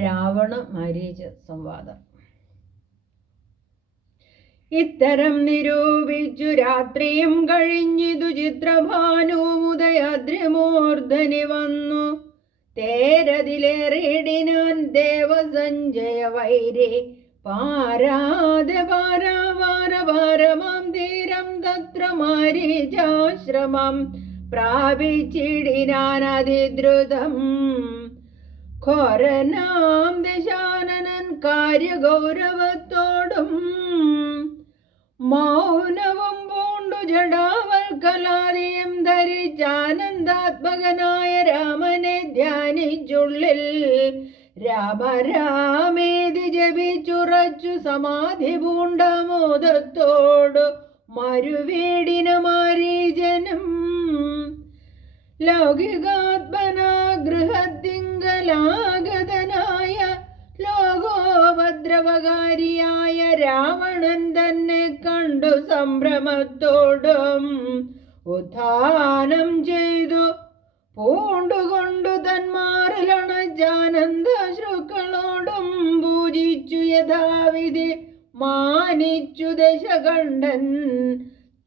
രാവണ മാരീച സംവാദം. ഇത്തരം നിരൂപിച്ചു രാത്രിയും കഴിഞ്ഞിതു ചിത്രഭാനുമുദയാദ്രിമൂർധനി വന്നു. തേരതിലേറിയിടിനാൻ ദേവസഞ്ജയ വൈരി പാരാതെ പാരമാം തീരം തത്ര മാരീചാശ്രമം പ്രാപിച്ചിടിനാൻ അതിദ്രുതം. ഘോരനാം ദശാനനൻ കാര്യഗൗരവത്തോടും മൗനവും പൂണ്ടു ജടാവൽക്കലാദിയും ധരിച്ചാനന്ദാത്മകനായ രാമനെ ധ്യാനിച്ചുള്ളിൽ രാമരാമേതി ജപിച്ചുറച്ചു സമാധി പൂണ്ട മോദത്തോടു മരുവീടിന മാരീചനും. ലൗകികാത്മനാ ഗൃഹത്തിങ്കലാഗതനായ ലോകോപദ്രവകാരിയായ രാവണൻ തന്നെ കണ്ടു സംഭ്രമത്തോടും ഉത്ഥാനം ചെയ്തു പൂണ്ടുകൊണ്ടു തന്മാറിലണജാനന്ദാശ്രുക്കളോടും പൂജിച്ചു യഥാവിധി മാനിച്ചു ദശകണ്ഠൻ.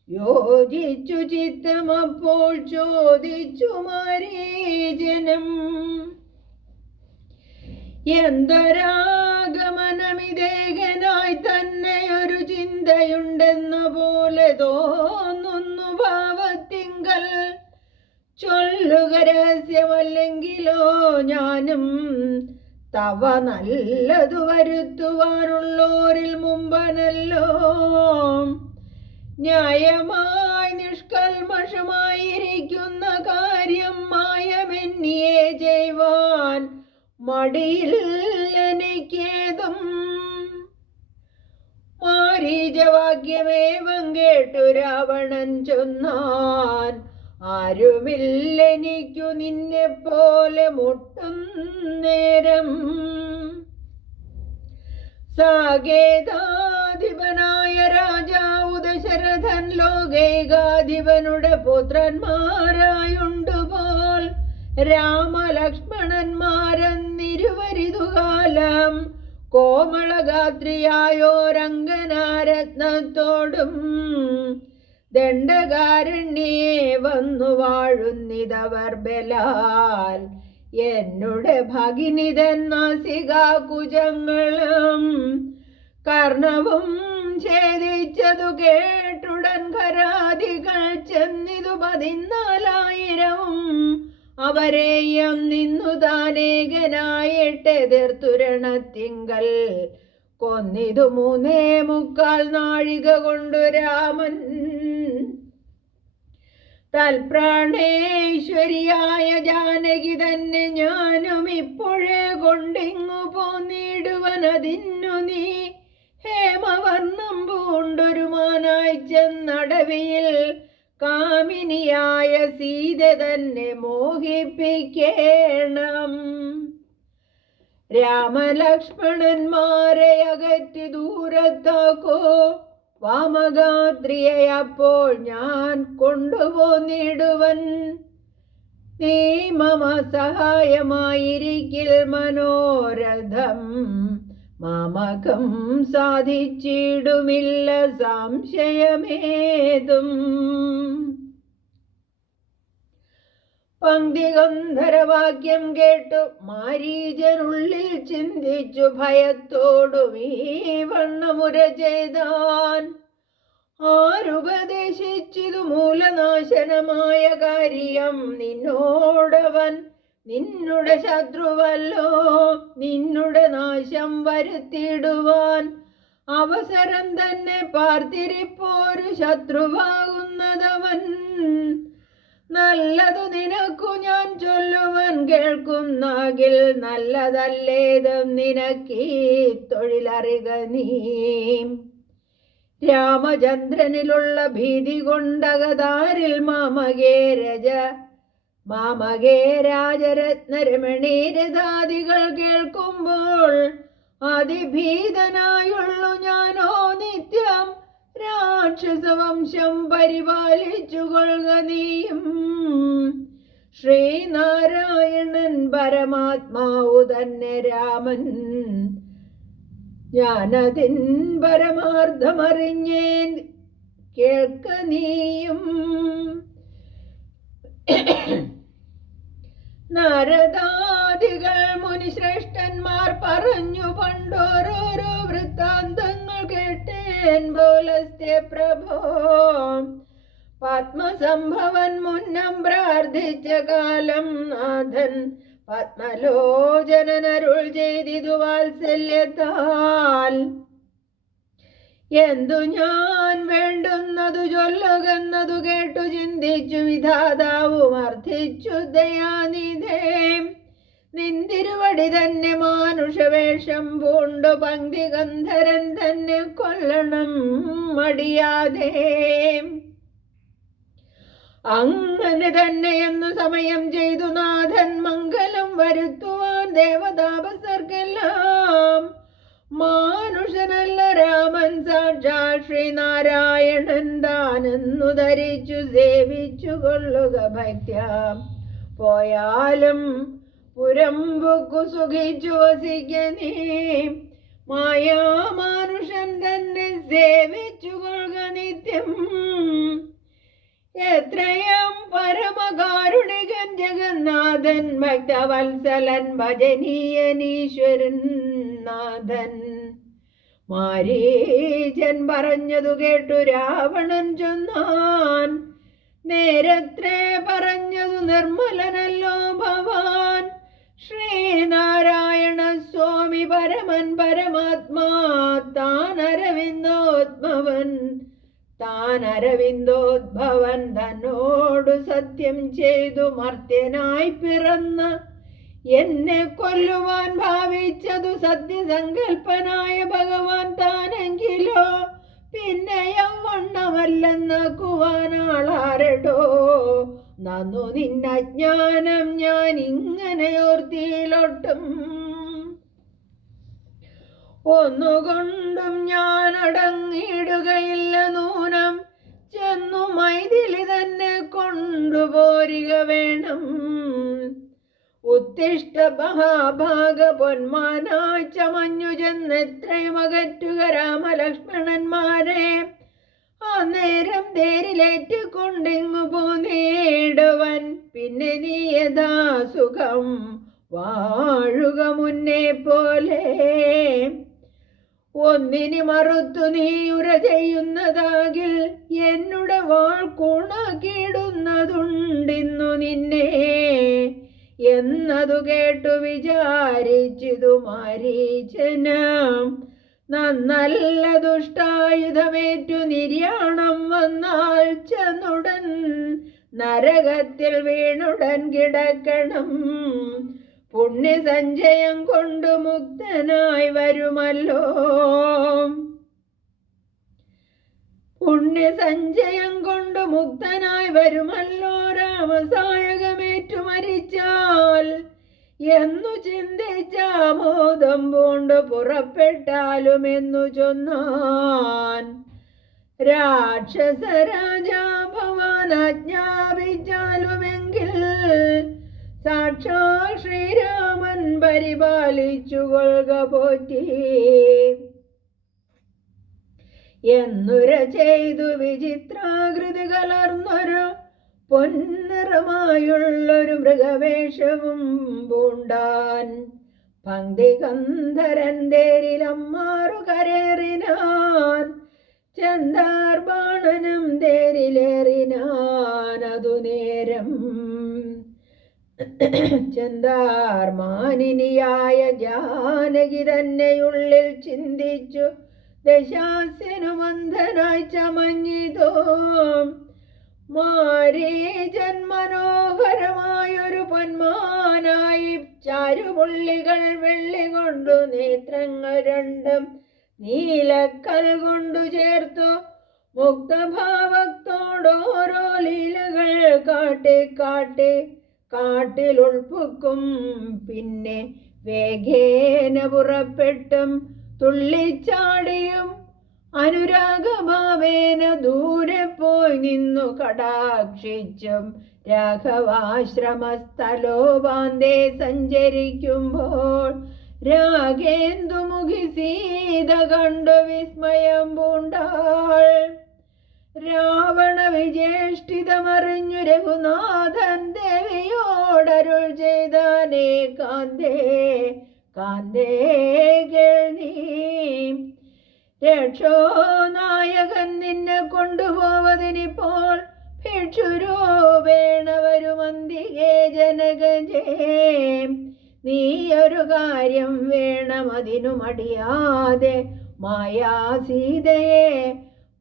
യോജിച്ചു ചിത്തമപ്പോൾ ചോദിച്ചു മാരീചനും, എന്തൊരാഗമനമിതേകനായി തന്നെ ഒരു ചിന്തയുണ്ടെന്ന പോലെ തോന്നുന്നു ഭാവത്തിങ്കൽ. ചൊല്ലുക രഹസ്യമല്ലെങ്കിലോ ഞാനും തവ നല്ലതു വരുത്തുവാനുള്ളോരിൽ മുമ്പനല്ലോ. ന്യായമായി നിഷ്കൽമഷമായിരിക്കുന്ന കാര്യം മായമെന്നിയെ ചെയ്യുവാൻ മടിയിൽ എനിക്കേതും. മാരീചവാക്യമേവം കേട്ടു രാവണൻ ചൊന്നാൻ, ആരുമില്ലെനിക്കു നിന്നെ പോലെ മുട്ടും നേരം. സാകേതാധിപനായ രാജാവു ദശരഥൻ ലോകൈകാധിപനുടെ പുത്രന്മാരായുണ്ടുപോൽ രാമലക്ഷ്മണന്മാരെന്നിരുവരിതുകാലം കോമളഗാത്രിയായോരംഗനാരത്നത്തോടും ദണ്ഡകാരണ്യേ വന്നു വാഴുന്നിതവർ ബലാൽ. എന്നുടെ ഭഗിനിതൻ നാസികാകുജങ്ങളും കർണവും ഛേദിച്ചതു കേട്ടുടൻ ഖരാദികൾ ചെന്നിതു 14,000 അവരെയും നിന്നു താനേകനായിട്ടെതിർത്തുരണത്തിങ്കൽ കൊന്നിതു 3.25 നാഴിക കൊണ്ടു രാമൻ. തൽപ്രാണേശ്വരിയായ ജാനകി തന്നെ ഞാനും ഇപ്പോഴേ കൊണ്ടിങ്ങു പോന്നിടുവനതിന്നു നീ ഹേമവർണ്ണം പൂണ്ടൊരു മാനായി ചെന്നടവിയിൽ കാമിനിയായ സീത തന്നെ മോഹിപ്പിക്കേണം. രാമലക്ഷ്മണന്മാരെ അകറ്റി ദൂരത്താക്കോ. വാമഗാത്രിയെ അപ്പോൾ ഞാൻ കൊണ്ടുപോന്നിടുവൻ. നീ മമ സഹായമായിരിക്കിൽ മനോരഥം മാമകം സാധിച്ചിടുമില്ല സംശയമേതും. പങ്ക്തിഗന്ധരവാക്യം കേട്ടു മാരീചനുള്ളിൽ ചിന്തിച്ചു ഭയത്തോടും ഈ വണ്ണമുര ചെയ്താൻ. ആരുപദേശിച്ചിതു മൂലനാശനമായ കാര്യം നിന്നോടവൻ നിന്നുടെ ശത്രുവല്ലോ. നിന്നുടെ നാശം വരുത്തിടുവാൻ അവസരം തന്നെ പാർത്തിരിപ്പോരു ശത്രുവാകുന്നതവൻ. നല്ലതു നിനക്കു ഞാൻ ചൊല്ലുവൻ കേൾക്കുന്നാകിൽ നല്ലതല്ലേതും നിനക്കീ തൊഴിലറിക നീ. രാമചന്ദ്രനിലുള്ള ഭീതി കൊണ്ടകതാരിൽ മാമകേ രാജരത്നരമണീരഥാദികൾ കേൾക്കുമ്പോൾ അതിഭീതനായുള്ളു ഞാനോ നിത്യം. രാക്ഷസവംശം പരിപാലിച്ചു കൊള്ളുക നീയും. ശ്രീനാരായണൻ പരമാത്മാവു തന്നെ രാമൻ. ഞാനതിൻ പരമാർത്ഥമറിഞ്ഞേൻ കേൾക്ക നീയും. നാരദാദികൾ മുനിശ്രേഷ്ഠന്മാർ പറഞ്ഞു പണ്ടോരോരോ വൃത്താന്തങ്ങൾ കേട്ടേൻ പോലസ്തേ പ്രഭോ. പത്മസംഭവൻ മുന്നം പ്രാർത്ഥിച്ച കാലം നാഥൻ പത്മലോചനരുൾ ചെയ്തിതു വാത്സല്യത്താൽ. എന്തു ഞാൻ വേണ്ടുന്നതു ചൊല്ലുകെന്നതു കേട്ടു ചിന്തിച്ചു വിധാതാവും അർത്ഥിച്ചു ദയാനിധേ. നിന്തിരുവടി തന്നെ മാനുഷവേഷം പൂണ്ടു പങ്ക്തി ഗന്ധരൻ തന്നെ കൊല്ലണം മടിയാതെ. അങ്ങനെ തന്നെയെന്നു സമയം ചെയ്തു നാഥൻ മംഗലം വരുത്തുവാൻ ദേവതാപസർക്കെല്ലാം. മാനുഷനല്ല രാമൻ സാക്ഷാൽ ശ്രീനാരായണൻ താനെന്നു ധരിച്ചു സേവിച്ചു കൊള്ളുക ഭക്ത്യ. പോയാലും പുരമ്പുക്കു സുഖിച്ചു വസിക്ക നീ. മായാമാനുഷൻ തന്നെ സേവിച്ചു കൊള്ളുക നിത്യം. എത്രയും പരമകാരുണികൻ ജഗന്നാഥൻ ഭക്തവത്സലൻ ഭജനീയനീശ്വരൻ നാഥൻ. മാരീചൻ പറഞ്ഞതു കേട്ടു രാവണൻ ചൊന്നാൻ. നേരത്രേ പറഞ്ഞതു നിർമ്മലനല്ലോ ഭവാൻ. ശ്രീനാരായണ സ്വാമി പരമൻ പരമാത്മാ താനരവിന്ദോദ്ഭവൻ തന്നോടു സത്യം ചെയ്തു മർത്യനായി പിറന്ന എന്നെ കൊല്ലുവാൻ ഭാവിച്ചതു സത്യസങ്കൽപ്പനായ ഭഗവാൻ താനെങ്കിലോ പിന്നെ യൗവണ്ണമല്ലെന്നാക്കുവാനാളാരടോ. നന്നു നിന്നജ്ഞാനം ഞാൻ ഇങ്ങനെ ഓർത്തിയിലൊട്ടും. ഒന്നുകൊണ്ടും ഞാൻ അടങ്ങിയിടുകയില്ല നൂനം. ചെന്നു മൈഥിലി തന്നെ കൊണ്ടുപോരുക വേണം. ഉത്തിഷ്ഠ മഹാഭാഗ പൊന്മാനായി ചമഞ്ഞു ചെന്നെത്രയും അകറ്റുക രാമലക്ഷ്മണന്മാരെ. അന്നേരം തേരിലേറ്റിക്കൊണ്ടിങ്ങു പോന്നിടുവൻ. പിന്നെ നീ യഥാ സുഖം വാഴുക മുന്നേ പോലെ. ഒന്നിനി മറുത്തു നീ ഉര ചെയ്യുന്നതാകിൽ എന്നുടെ വാൾ കൂണാക്കിയിടുന്നതുണ്ടിന്നു നിന്നെ എന്നതു കേട്ടു വിചാരിച്ചിതു മാരീചനം. നന്നല്ല ദുഷ്ടായുധമേറ്റു നിര്യാണം വന്നാൽ ചെന്നുടൻ നരകത്തിൽ വീണുടൻ കിടക്കണം. പുണ്യസഞ്ചയം കൊണ്ടു മുക്തനായി വരുമല്ലോ. പുണ്യസഞ്ചയം കൊണ്ടു മുക്തനായി വരുമല്ലോ രാമസായകമേറ്റു മരിച്ചാൽ എന്നു ചിന്തിച്ചാമോദം പൂണ്ടു പുറപ്പെട്ടാലുമെന്നു ചൊന്നാൻ. രാക്ഷസരാജാ ഭവാൻ ആജ്ഞാപിച്ചാലുമെങ്കിൽ സാക്ഷാൽ ശ്രീരാമൻ പരിപാലിച്ചു കൊള്ളുക പോറ്റി. എന്നുര ചെയ്തു വിചിത്രാകൃതി കലർന്നൊരു പൊന്നിറമായുള്ളൊരു മൃഗവേഷവും പൂണ്ടാൻ. പങ്ക്തി ഗന്ധരൻ തേരിലമ്മാറു കരേറിനാൻ. ചെന്താർ ബാണനും തേരിലേറിനാൻ. അതു നേരം ചെന്താർ മാനിനിയായ ജാനകി തന്നെയുള്ളിൽ ചിന്തിച്ചു ദശാസ്യനു മന്ദനായി ചമഞ്ഞിതോ. മാരീചൻ മനോഹരമായൊരു പൊന്മാനായി ചാരുപുള്ളികൾ വെള്ളി കൊണ്ടു നേത്രങ്ങൾ രണ്ടും നീലക്കൽ കൊണ്ടു ചേർത്തു മുക്തഭാവത്തോടോരോ ലീലകൾ കാട്ടി കാട്ടി കാട്ടിലുൾപ്പുക്കും. പിന്നെ വേഗേന പുറപ്പെട്ടും തുള്ളിച്ചാടിയും അനുരാഗഭാവേന ദൂരെ പോയി നിന്നു കടാക്ഷിച്ചും രാഘവാശ്രമസ്ഥലോപാന്തേ സഞ്ചരിക്കുമ്പോൾ രാഗേന്ദുമുഖി സീത കണ്ടു വിസ്മയം പൂണ്ടാൾ. രാവണ വിജേഷ്ഠിതമറിഞ്ഞു രഘുനാഥൻ ദേവിയോടരുൾ ചെയ്താനേ കാന്തേ കാന്തേ കേൾനീ. രക്ഷോ നായകൻ നിന്നെ കൊണ്ടുപോവതിനിപ്പോൾ ഭിക്ഷുരൂപേണ വരുമന്തികേ ജനകജേ. നീയൊരു കാര്യം വേണം അതിനു മടിയാതെ മായാസീതയെ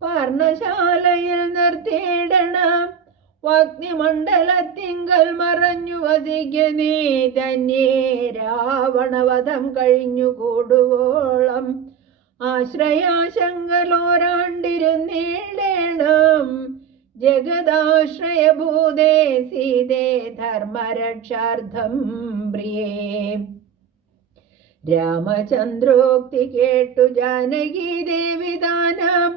പർണശാലയിൽ നിർത്തിയിടണം. അഗ്നിമണ്ഡലത്തിങ്കൽ മറഞ്ഞു വസിക്കു നീ തന്നെ. രാവണവധം കഴിഞ്ഞു കൂടുവോളം ആശ്രയാശങ്കലോരാണ്ടിരുന്നിടേണം. ജഗദാശ്രയഭൂതേ സീതേ ധർമ്മരക്ഷാർത്ഥം പ്രിയേ. രാമചന്ദ്രോക്തി കേട്ടു ജാനകി ദേവി ദാനം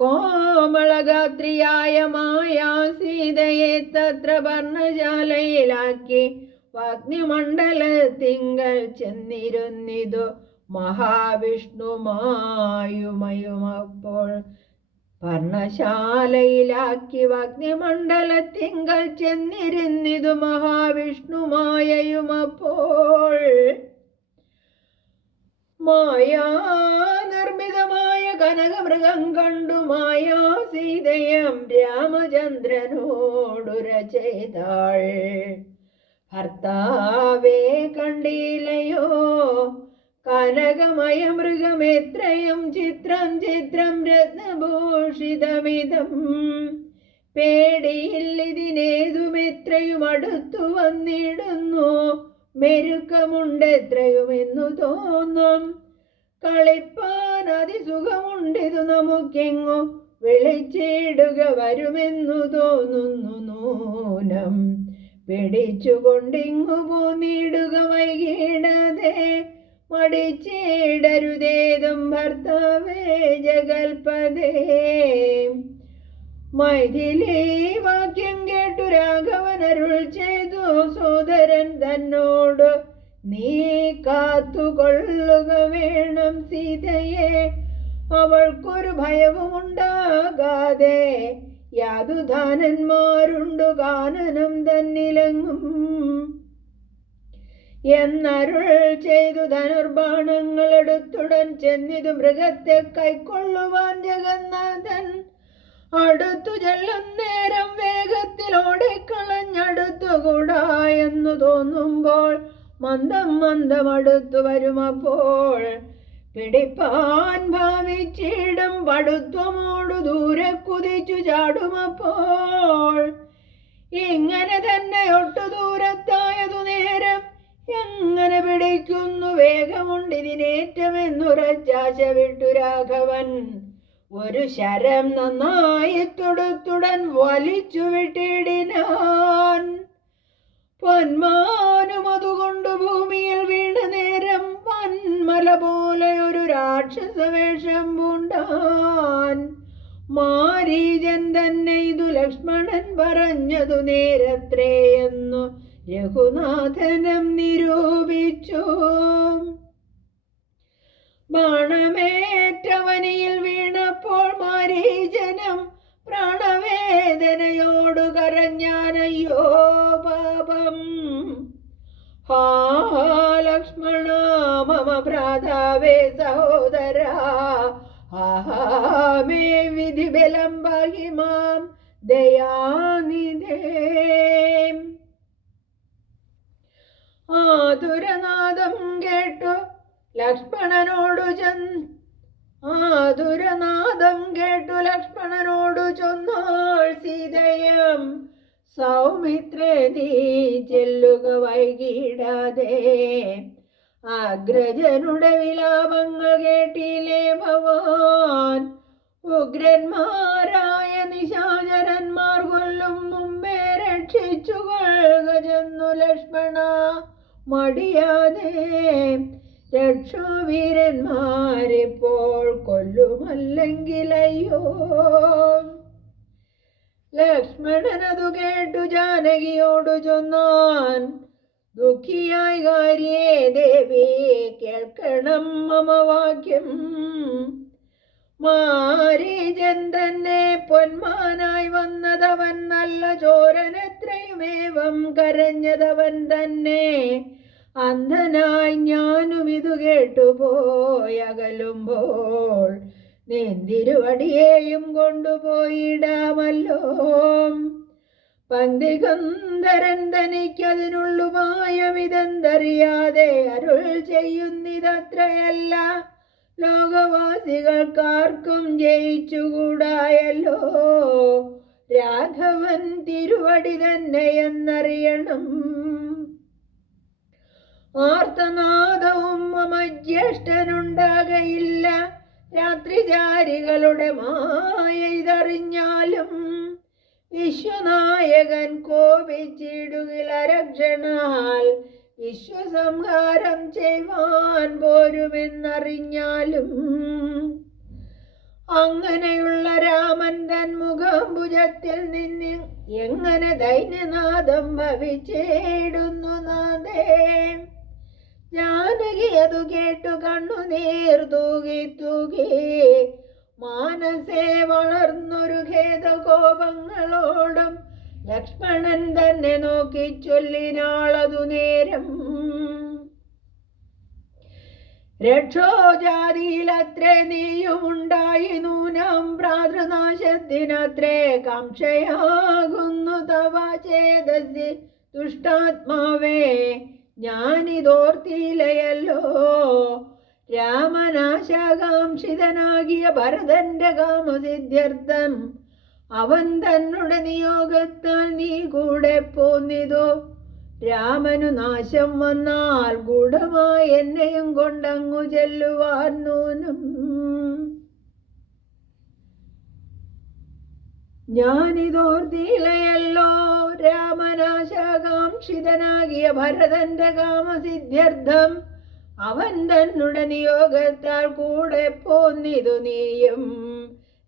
കോമളഗാത്രിയായ മായാ സീതയെ തത്ര പർണശാലയിലാക്കി അഗ്നിമണ്ഡലത്തിങ്കൽ ചെന്നിരുന്നിതു മഹാവിഷ്ണുമായുമയുമപ്പോൾ. പർണശാലയിലാക്കി അഗ്നിമണ്ഡലത്തിങ്കൽ ചെന്നിരുന്നിതു മഹാവിഷ്ണുമായയുമപ്പോൾ. മായാ നിർമ്മിതമായ കനകമൃഗം കണ്ടു മായാ സീതയം രാമചന്ദ്രനോടുര ചെയ്താൾ. ഭർത്താവേ കണ്ടില്ലയോ കനകമയ മൃഗമെത്രയും ചിത്രം ചിത്രം രത്നഭൂഷിതമിതം. പേടിയില്ലിതിനേതുമെത്രയും അടുത്തു വന്നിടുന്നു. മെരുക്കമുണ്ടെത്രയുമെന്നു തോന്നും. കളിപ്പാൻ അതിസുഖമുണ്ടിതു നമുക്കെങ്ങു വിളിച്ചിടുക വരുമെന്നു തോന്നുന്നു നൂനം. പിടിച്ചുകൊണ്ടിങ്ങു പോന്നിടുക വൈകിടതേ മടിച്ചിടരുതേതും ഭർത്താവേ ജഗൽപദേ. മൈഥിലി വാക്യം കേട്ടു രാഘവൻ അരുൾ ചെയ്തു സോദരൻ തന്നോട് നീ കാത്തുകൊള്ളുക വേണം സീതയെ. അവൾക്കൊരു ഭയവും ഉണ്ടാകാതെ യാതുധാനന്മാരുണ്ടു കാനനം തന്നിലെങ്ങും എന്നരുൾ ചെയ്തു ധനുർബാണങ്ങൾ എടുത്തുടൻ ചെന്നിതു മൃഗത്തെ കൈക്കൊള്ളുവാൻ ജഗന്നാഥൻ. അടുത്തു ചെല്ലും നേരം വേഗത്തിൽ ഓടിക്കളഞ്ഞടുത്തുകൂടാ എന്നു തോന്നുമ്പോൾ മന്ദം മന്ദം അടുത്തു വരുമപ്പോൾ. പിടിപ്പാൻ ഭാവിച്ചിടും പടുത്വമോടു ദൂരെ കുതിച്ചു ചാടുമപ്പോൾ. ഇങ്ങനെ തന്നെ ഒട്ടു ദൂരത്തായതു നേരം എങ്ങനെ പിടിക്കുന്നു വേഗമുണ്ടിതിനേറ്റമെന്നുറച്ചാശ വിട്ടു രാഘവൻ. ഒരു ശരം നന്നായി തൊടുത്തുടൻ വലിച്ചു വിട്ടിടിനാൻ. പൊന്മാനും അതുകൊണ്ട് ഭൂമിയിൽ വീണ നേരം വന്മല പോലെ ഒരു രാക്ഷസവേഷം പൂണ്ടാൻ. മാരീജൻ തന്നെ ഇതു ലക്ഷ്മണൻ പറഞ്ഞതു നേരത്രേയെന്നു രഘുനാഥനം നിരൂപിച്ചു. ബാണമേറ്റവനിയിൽ വീണപ്പോൾ മാരീജനം പ്രാണവേദനയോടു കരഞ്ഞാനയ്യോ പാപം. ഹാ ലക്ഷ്മണ മമ ഭ്രാതാവേ സഹോദരാ മേ വിധി ബലം പാഹി മാം ദയാനിധേ. ആതുരനാദം കേട്ടു ലക്ഷ്മണനോടു ചൊന്നാൾ സീതയം. സൗമിത്രേ നീ ചെല്ലുക വൈകിടാതെ. അഗ്രജനുടെ വിലാപങ്ങൾ കേട്ടില്ലേ ഭവാൻ. ഉഗ്രന്മാരായ നിശാചരന്മാർ കൊല്ലും മുമ്പേ രക്ഷിച്ചുകൊള്ളുക ചെന്നു ലക്ഷ്മണ മടിയാതെ. രക്ഷോവീരന്മാരിപ്പോൾ കൊല്ലുമല്ലെങ്കിലയ്യോ. ലക്ഷ്മണനതു കേട്ടു ജാനകിയോടു ചൊന്നാൻ, ദുഃഖിയായി കാര്യേ ദേവി കേൾക്കണം മമ വാക്യം. മാരീചൻ തന്നെ പൊന്മാനായി വന്നതവൻ, നല്ല ചോരനെത്രയുമേവം കരഞ്ഞതവൻ തന്നെ. അന്ധനായി ഞാനും ഇതു കേട്ടുപോയകലുമ്പോൾ, നിന്തിരുവടിയേയും കൊണ്ടുപോയിടാമല്ലോ. പങ്ക്തിഗന്ധരൻ തനിക്കതിനുള്ളുപായമിതെന്തറിയാതെ അരുൾ ചെയ്യുന്നിതത്രയല്ല, ലോകവാസികൾക്കാർക്കും ജയിച്ചുകൂടായല്ലോ. രാഘവൻ തിരുവടി തന്നെയെന്നറിയണം. ആർത്തനാദവും മമ ജ്യേഷ്ഠനുണ്ടാകയില്ല, രാത്രിചാരികളുടെ മായ ഇതറിഞ്ഞാലും. വിശ്വനായകൻ കോപിച്ചിടുകിൽ അരക്ഷണാൽ, വിശ്വസംഹാരം ചെയ്യുവാൻ പോരുമെന്നറിഞ്ഞാലും. അങ്ങനെയുള്ള രാമൻ തൻ മുഖാംബുജത്തിൽ നിന്ന് എങ്ങനെ ദൈന്യനാദം ഭവിച്ചിടുന്നു നാദേ. ജാനകി അതു കേട്ടു കണ്ണുനീർ തൂകി തൂകി, മാനസേ വളർന്നൊരു ഖേദകോപങ്ങളോടും ലക്ഷ്മണൻ തന്നെ നോക്കി ചൊല്ലിനാളതു നേരം. രക്ഷോജാതിയിലത്രേ നീയുമുണ്ടായി നൂനം, ഭ്രാതൃനാശത്തിനത്രേ കാംക്ഷയാകുന്നു തവ ചേതസി ദുഷ്ടാത്മാവേ. ഞാനിതോർത്തിയിലയല്ലോ, രാമനാശകാംക്ഷിതനാകിയ ഭരതന്റെ കാമസിദ്ധ്യർത്ഥം അവൻ തന്നുടെ നിയോഗത്താൽ നീ കൂടെ പോന്നിതോ. രാമനു നാശം വന്നാൽ ഗൂഢമായി എന്നെയും കൊണ്ടങ്ങു ചെല്ലുവാൻ നൂനും. ഞാനിതോർത്തിയിലയല്ലോ, രാമനാശകാംക്ഷിതനാകിയ ഭരതന്റെ കാമസിദ്ധ്യർത്ഥം അവൻ തന്നുടെ നിയോഗത്താൽ കൂടെ പോന്നിതു നീയും.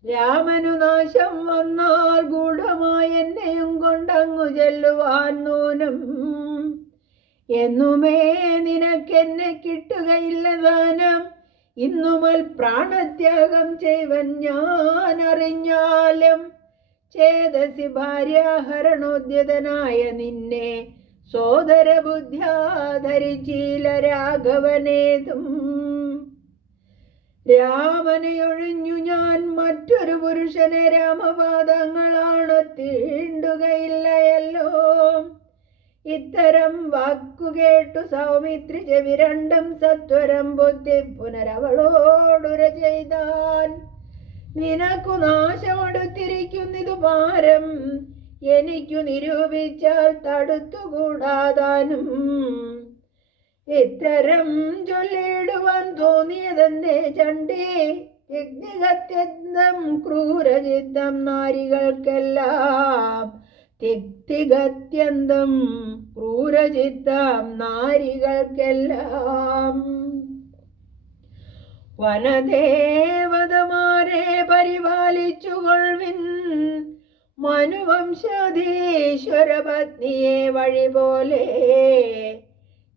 രാമനു നാശം വന്നാൽ ഗൂഢമായി എന്നെയും കൊണ്ടങ്ങു ചെല്ലുവാൻ നൂനും. എന്നുമേ നിനക്കെന്നെ കിട്ടുകയില്ല ദാനം, ഇന്നുമൽ പ്രാണത്യാഗം ചെയ്വൻ ഞാൻ അറിഞ്ഞാലും. ചേതസി ഭാര്യാഹരണോദ്യതനായ നിന്നെ സോദര ബുദ്ധ്യാ ധരിച്ചില്ല രാഘവനേതും. രാമനെ ഒഴിഞ്ഞു ഞാൻ മറ്റൊരു പുരുഷനെ രാമപാദങ്ങളാണ് തീണ്ടുകയില്ലയല്ലോ. ഇത്തരം വാക്കുകേട്ടു സൗമിത്രി ചെവി രണ്ടും സത്വരം ബുദ്ധി പുനരവളോടുര ചെയ്താൻ. നിനക്കു നാശമടുത്തിരിക്കുന്നിതു ഭാരം, എനിക്കു നിരൂപിച്ചാൽ തടുത്തുകൂടാതാനും. ഇത്തരം ചൊല്ലിടുവാൻ തോന്നിയതെന്തേ ചണ്ഡി, തിഗ്തിഗത്യന്തം ക്രൂരചിത്തം നാരികൾക്കെല്ലാം. തിഗ്തിഗത്യന്തം ക്രൂരചിത്തം നാരികൾക്കെല്ലാം. വനദേവതമാരെ പരിപാലിച്ചുകൊള്ളിൻ, മനുവംശാധീശ്വര പത്നിയെ വഴി പോലെ.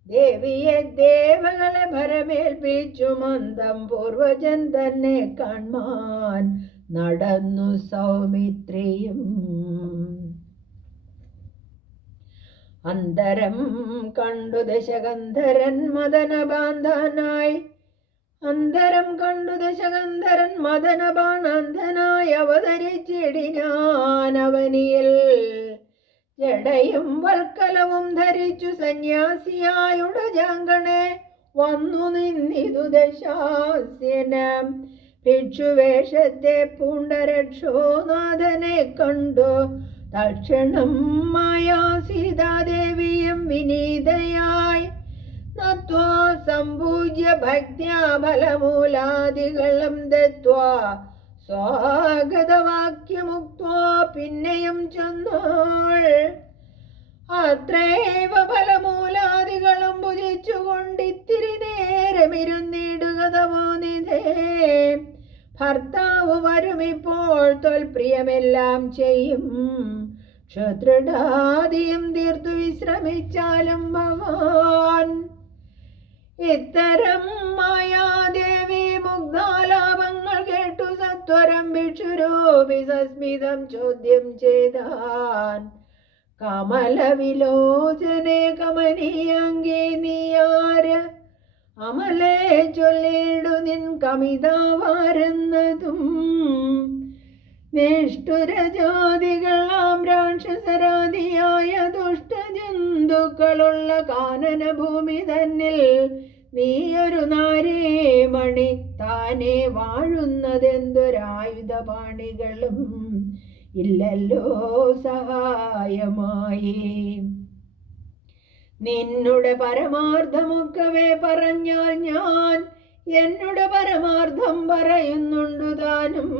ദേവിയെ ദേവകളെ ഭരമേൽപ്പിച്ചു മന്ദം പൂർവജൻ തന്നെ കാൺമാൻ നടന്നു സൗമിത്രിയും. അന്തരം കണ്ടു ദശകന്ധരൻ മദനബാന്ധനായി, അന്തരം കണ്ടു ദശകന്ധരൻ മദനബാണന്ധനായി അവതരിച്ചിടിനാൻ അവനിയിൽ. ജടയും വൽക്കലവും ധരിച്ചു സന്യാസിയായുടജാങ്കണേ വന്നു നിന്നിതു ദശാസ്യനം. ഭിക്ഷുവേഷത്തെ പൂണ്ട രക്ഷോനാഥനെ കണ്ടു തൽക്ഷണം മായാ സീതാദേവിയും വിനീതയായി നത്വാ സംപൂജ്യ ഭക്ത്യാ ഫലമൂലാദികളും ദത്വാ സ്വാഗതവാക്യമുക്ത്വാ പിന്നെയും ചൊന്നാൾ. അത്രേവ ഫലമൂലാദികളും ഭുജിച്ചുകൊണ്ടിത്തിരി നേരമിരുന്നിടുക തപോനിധേ. ഭർത്താവ് വരുമിപ്പോൾ തൊൽപ്രിയമെല്ലാം ചെയ്യും. ക്ഷത്രുടാദിയും തീർത്തു വിശ്രമിച്ചാലും ഭവാൻ. ഇത്തരം മായാദേവി മുഗ്ധാലാപങ്ങൾ കേട്ടു സത്വരം ഭിക്ഷുരൂപി സസ്മിതം ചോദ്യം ചെയ്താൻ. കമലവിലോചനെ കമനീയങ്കി നീയാര്, അമലേ ചൊല്ലിടു നിൻ കമിതാവാരെന്നതും. നിഷ്ഠുരജാതികളാം രാക്ഷസരാതിയായ ദുഷ്ടജന്തുക്കളുള്ള കാനനഭൂമി തന്നിൽ നീയൊരു നാരീമണി താനെ വാഴുന്നതെന്തൊരായുധപാണികളും ഇല്ലല്ലോ സഹായമായി. നിന്നുടെ പരമാർത്ഥമൊക്കവേ പറഞ്ഞാൽ ഞാൻ എന്നുടെ പരമാർത്ഥം പറയുന്നുണ്ടു താനും.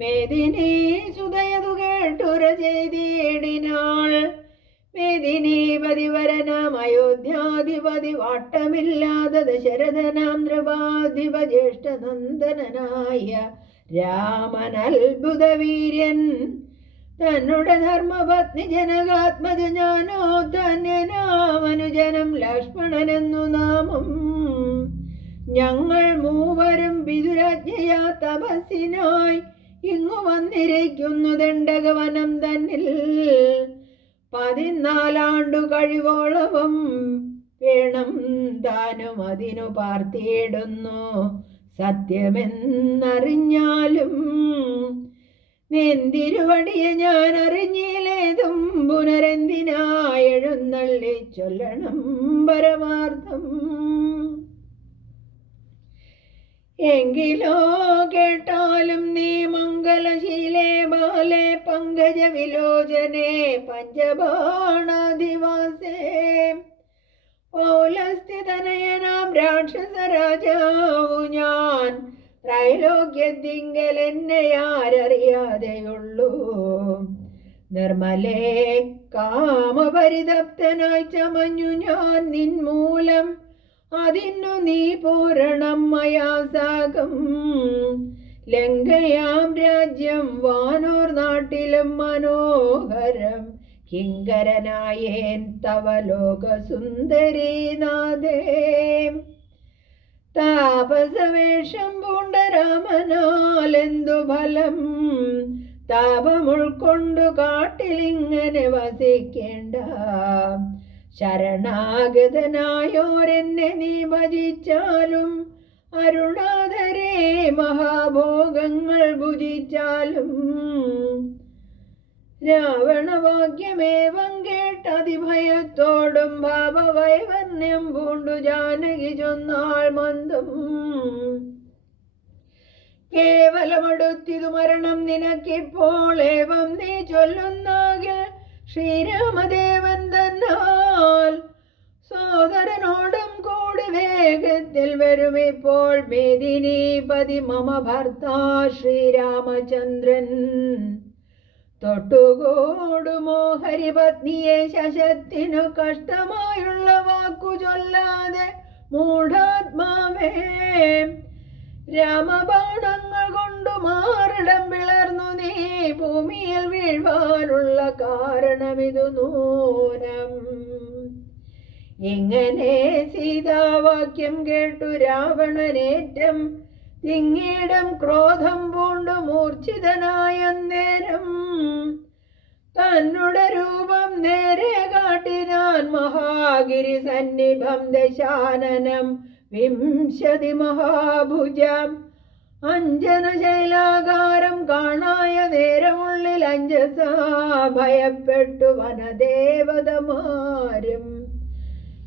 മേദിനി സുതയതു കേട്ടുര ചെയ്തിടിനാൾ. മേദിനീപതി വരനാം അയോധ്യാധിപതി വാട്ടമില്ലാതെ ദശരഥനാം നൃപാധിപ ജ്യേഷ്ഠനന്ദനായ രാമൻ അത്ഭുതവീര്യൻ. തന്നുടെ ധർമ്മപത്നി ജനകാത്മജ ഞാനോ ധന്യനാമനുജനം ലക്ഷ്മണനെന്നു നാമം. ഞങ്ങൾ മൂവരും പിതുരാജ്ഞയാ തപസ്സിനായി ഇങ്ങു വന്നിരിക്കുന്നു ദണ്ഡകവനം തന്നിൽ. 14 ആണ്ടു കഴിവോളവും വേണം താനും അതിനു പാർത്തിയിടുന്നു സത്യമെന്നറിഞ്ഞാലും. നിന്തിരുവടിയെ ഞാൻ അറിഞ്ഞില്ലേതും പുനരെന്തിനായെഴുന്നള്ളി ചൊല്ലണം പരമാർത്ഥം. എങ്കിലോ കേട്ടാലും നീ മംഗലശീലേ ബാലേ പങ്കജ വിലോചനേ പഞ്ചബാണാധിവാസേ. പൗലസ്ഥിതനയനാം രാക്ഷസരാജാവു ഞാൻ. ത്രൈലോക്യത്തിങ്കൽ എന്നെ ആരറിയാതെയുള്ളൂ. നിർമ്മലേ കാമപരിതപ്തനായി ചമഞ്ഞു ഞാൻ നിൻമൂലം. അതിന്നു നീ പൂരണം മയാ സാകം. ലങ്കയാം രാജ്യം വാനോർ നാട്ടിലും മനോഹരം. കിങ്കരനായേൻ തവ ലോകസുന്ദരീനാഥേ. താപസവേഷം പൂണ്ട രാമനാലെന്തു ഫലം. താപം ഉൾക്കൊണ്ടു കാട്ടിലിങ്ങനെ വസിക്കേണ്ട. ശരണാഗതനായോരെന്നെ നീ ഭജിച്ചാലും അരുണാധരേ മഹാഭോഗങ്ങൾ ഭുജിച്ചാലും. രാവണവാക്യമേവം കേട്ടതിഭയത്തോടും ഭാവവൈവർണ്യം പൂണ്ടു ജാനകി ചൊന്നാൾ മന്ദം. കേവലമടുത്തിതു മരണം നിനക്കിപ്പോൾ ഏവം നീ ചൊല്ലുന്നാകിൽ ശ്രീരാമദേവൻ തന്നാൽ സോദരനോടും കൂടി വേഗത്തിൽ വരുമിപ്പോൾ. മേദിനീപതി മമ ഭർത്താ ശ്രീരാമചന്ദ്രൻ. തൊട്ടുകൂടുമോ ഹരിപത്നിയെ ശശത്തിനു കഷ്ടമായുള്ള വാക്കു ചൊല്ലാതെ മൂഢാത്മാവേ. രാമബാണങ്ങൾ കൊണ്ടു മാറിടം പിളർന്നു നീ ഭൂമിയിൽ വീഴ്വാനുള്ള കാരണമിതു നൂനം. ഇങ്ങനെ സീതാവാക്യം കേട്ടു രാവണനേറ്റം തിങ്ങിടം ക്രോധം പൂണ്ടു മൂർച്ഛിതനായ നേരം. തന്നുടെ രൂപം നേരെ കാട്ടിനാൻ മഹാഗിരി സന്നിഭം ദശാനനം 50 മഹാഭുജം. അഞ്ജനശൈലാകാരം കാണായ നേരമുള്ളിൽ അഞ്ജസാ ഭയപ്പെട്ടു വനദേവതമാരും.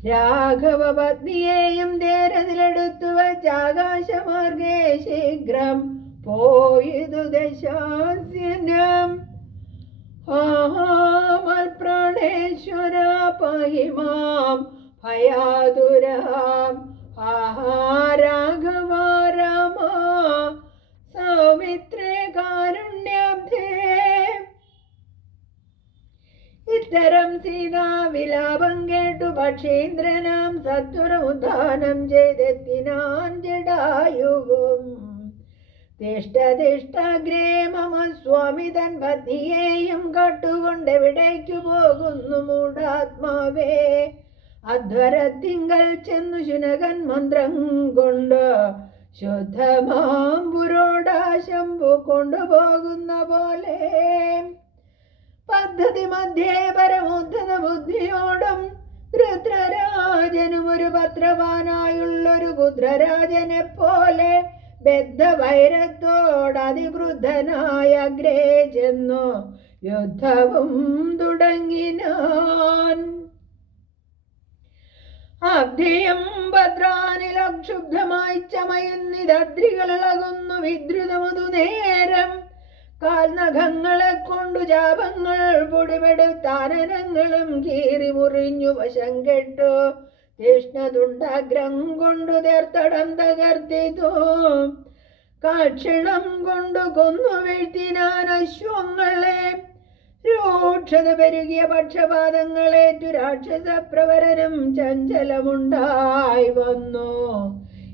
രാഘവ പത്നിയെയും ധേരത്തിലെടുത്തു വച്ച് ആകാശമാർഗേ ശീഘ്രം പോയിതു ദശാസ്യനം. മൽപ്രാണേശ്വര പാഹി മാം ഭയാതുരാം. രാഘവ രാമ സൗമിത്രേ കാരുണ്യാബ്ധേ. ഇത്തരം സീതാവിലാപം കേട്ടു പക്ഷീന്ദ്രനാം സത്വരമുദ്ധാനം ചെയ്തെത്തിനാൻ ജടായുവും. തിഷ്ടതിഷ്ടഗ്രേ മമ സ്വാമി തൻ പത്നിയെയും കട്ടുകൊണ്ടെവിടേക്കു പോകുന്നു മൂഢാത്മാവേ. അധ്വരത്തിങ്കൽ ചെന്നു ശുനകൻ മന്ത്രം കൊണ്ട് ശുദ്ധമാം പുരോടാശംഭു കൊണ്ടുപോകുന്ന പോലെ പദ്ധതി മധ്യേ പരമോദ്ധത ബുദ്ധിയോടും രുദ്രരാജനും ഒരു പത്രവാനായുള്ളൊരു കുദ്രരാജനെ പോലെ ബദ്ധവൈരത്തോടതിക്രുദ്ധനായ അഗ്രേ ചെന്നു യുദ്ധവും തുടങ്ങിനാൻ. അബ്ധിയും ഭദ്രാനിലക്ഷുബ്ധമായി ചമയുന്നിതദ്രികളിളകുന്നു വിദ്രുതമതു നേരം. കാൽനഖങ്ങളെ കൊണ്ടു ചാപങ്ങൾ പൊടിപെടുത്താനനങ്ങളും കീറി മുറിഞ്ഞു വശം കെട്ടു തീഷ്ണതുണ്ടഗ്രം കൊണ്ടു തേർത്തടം തകർത്തിതു. കാക്ഷണം കൊണ്ടു കൊന്നു വീഴ്ത്തിനാൻ അശ്വങ്ങളെ. രൂക്ഷത പെരുകിയ പക്ഷപാതങ്ങളേറ്റു രാക്ഷസ പ്രവരനും ചഞ്ചലമുണ്ടായി വന്നു.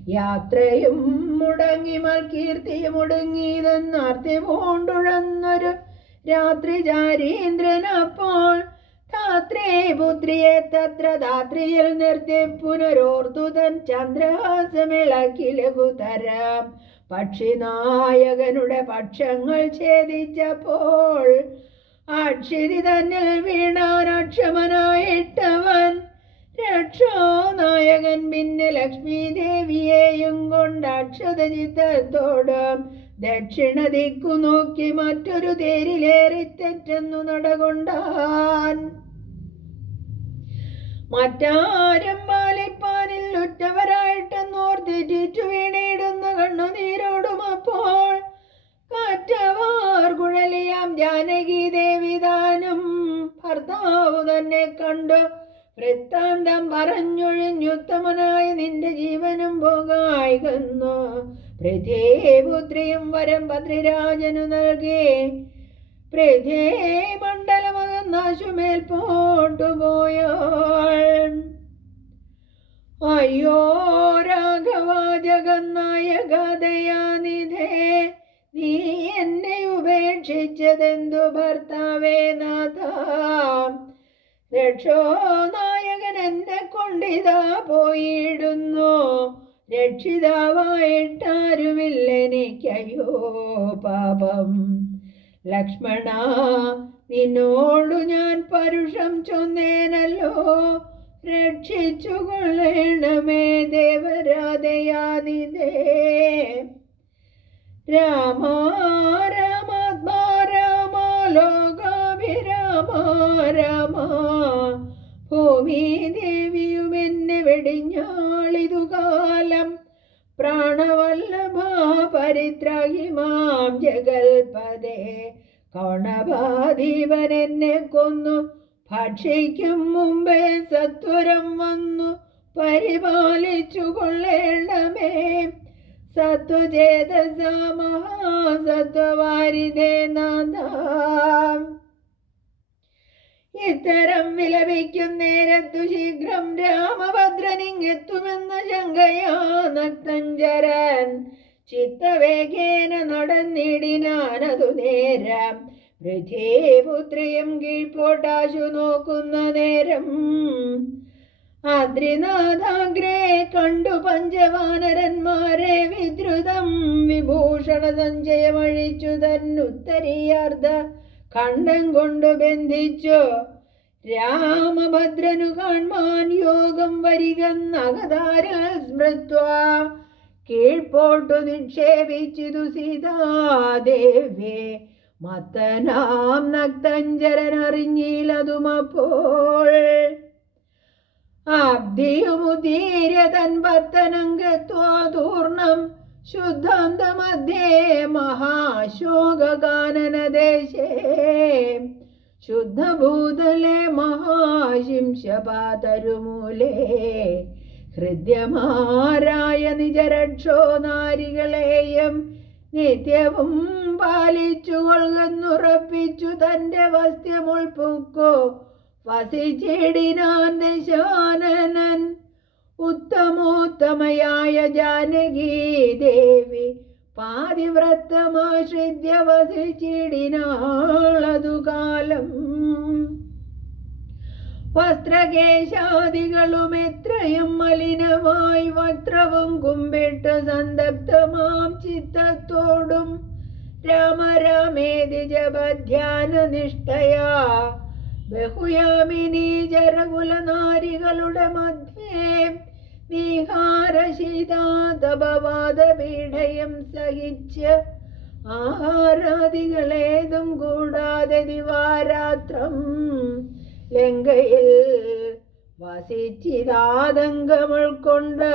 യാത്രയും മുടങ്ങി മൽകീർത്തിയും ഒടുങ്ങിയതെന്നാർത്തി പൂണ്ടുഴന്നൊരു രാത്രി ചാരീന്ദ്രനപ്പോൾ ധാത്രീ പുത്രിയെ തത്ര ധാത്രിയിൽ നിർത്തി പുനരോർത്തു തൻ ചന്ദ്രഹാസമിളക്കി ലഘുതരം പക്ഷിനായകനുടെ പക്ഷങ്ങൾ ഛേദിച്ചപ്പോൾ അക്ഷിതി തന്നിൽ വീണാൻ അക്ഷമനായിട്ടവൻ. രക്ഷോനായകൻ പിന്നെ ലക്ഷ്മി ദേവിയെയും കൊണ്ട് അക്ഷതചിത്തത്തോടും ദക്ഷിണ ദിക്കു നോക്കി മറ്റൊരു തേരിലേറിത്തെറ്റെന്നു നടകൊണ്ടാൻ. മറ്റാരും പാലിപ്പാനിൽ ഉറ്റവരായിട്ടെന്നോർത്തിറ്റു വീണിടുന്ന കണ്ണുനീരോടും അപ്പോൾ കാറ്റവാർ കുഴലിയാം ജാനകി ദേവി താനും ഭർത്താവു തന്നെ കണ്ടു വൃത്താന്തം പറഞ്ഞൊഴിഞ്ഞുത്തമനായി നിന്റെ ജീവനും പോകായികന്നു. പൃഥ്വീപുത്രിയും വരം ഭദ്രരാജനു നൽകി പൃഥ്വീ മണ്ഡലമകന്നാശുമേൽ പോട്ടുപോയാൾ. അയ്യോ രാഘവ ജഗന്നായക ദയാനിധേ, നീ എന്നെ ഉപേക്ഷിച്ചതെന്തു ഭർത്താവേ നാഥ. രക്ഷോനായകൻ എന്നെ കൊണ്ടിതാ പോയിടുന്നു. രക്ഷിതാവായിട്ടാരുമില്ലെനിക്കയ്യോ പാപം. ലക്ഷ്മണ, നിന്നോടു ഞാൻ പരുഷം ചൊന്നേനല്ലോ. രക്ഷിച്ചു കൊള്ളണമേ ദേവരാധയാനിധേ. രാമ രാമാത്മാ രാമ ലോകാഭിരാമ രാമ. ഭൂമി ദേവിയും എന്നെ വെടിഞ്ഞാളിതു കാലം. പ്രാണവല്ലഭ പരിത്രാഹി മാം ജഗൽപദേ. കൗണഭാധീപൻ എന്നെ കൊന്നു ഭക്ഷിക്കും മുമ്പേ സത്വരം വന്നു പരിപാലിച്ചു കൊള്ളേണമേ. സത്വചേതസ മഹാസത്വവാരിധേ നാഥ. ഇത്തരം വിലപിക്കും നേരത്തു ശീഘ്രം രാമഭദ്രനിങ്ങെത്തുമെന്ന ശങ്കയാ നക്തഞ്ചരൻ ചിത്തവേഗേന നടന്നിടിനാനതു നേരം. പൃഥ്വീപുത്രിയും കീഴ്പോട്ടാശു നോക്കുന്ന നേരം അദ്രിനാഥാഗ്രേ കണ്ടു പഞ്ചവാനരന്മാരെ വിദ്രുതം വിഭൂഷണ സഞ്ചയമഴിച്ചു തന്നുത്തരീയാർദ്ധ ഖണ്ഡം കൊണ്ടു ബന്ധിച്ചു. രാമഭദ്രനു കാൺമാൻ യോഗം വരികന്നകതാരിൽ സ്മൃത്വ കീഴ്പോട്ടു നിക്ഷേപിച്ചിതു സീതാദേവേ. മത്തനാം നക്തഞ്ചരൻ അറിഞ്ഞില്ലതുമപ്പോൾ. അബ്ധിയുമുദീര്യ തൻ പത്തനം ഗത്വാതൂർണം ശുദ്ധാന്തമധ്യേ മഹാശോകാനനദേശേ. ശുദ്ധഭൂതലേ മഹാശിംശപാതരുമൂലേ ഹൃദ്യമാരായ നിജരക്ഷോ നാരികളെയും നിത്യവും പാലിച്ചു കൊള്ളുന്നുറപ്പിച്ചു തന്റെ വസ്ത്യമുൾപ്പുക്കോ വസിച്ചിടിനാൻ ദശാനനൻ. ഉത്തമോത്തമയായ ജാനകി ദേവി പാതിവ്രത്തമാശ്രിത്യ വസിച്ചിടിനാളതു കാലം. വസ്ത്രകേശാദികളും എത്രയും മലിനമായി വസ്ത്രവും കുമ്പിട്ട് സന്തപ്തമാം ചിത്തത്തോടും രാമരാമേതി ജപധ്യാന നിഷ്ഠയാ ബഹുയാമിനി ജരകുലനാരികളുടെ മധ്യേ നീഹാരശീതാതപവാദപീഠയം സഹിച്ച് ആഹാരാദികളേതും കൂടാതെ ദിവാരാത്രം ലങ്കയിൽ വസിച്ചിതാതങ്കം ഉൾക്കൊണ്ട്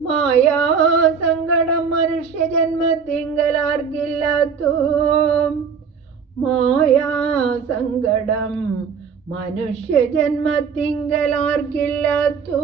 മായാസങ്കടം മനുഷ്യജന്മത്തിങ്കലാർക്കില്ലാത്തോ മായാസങ്കടം മനുഷ്യജന്മത്തിങ്കലാർക്കില്ലാത്തോ.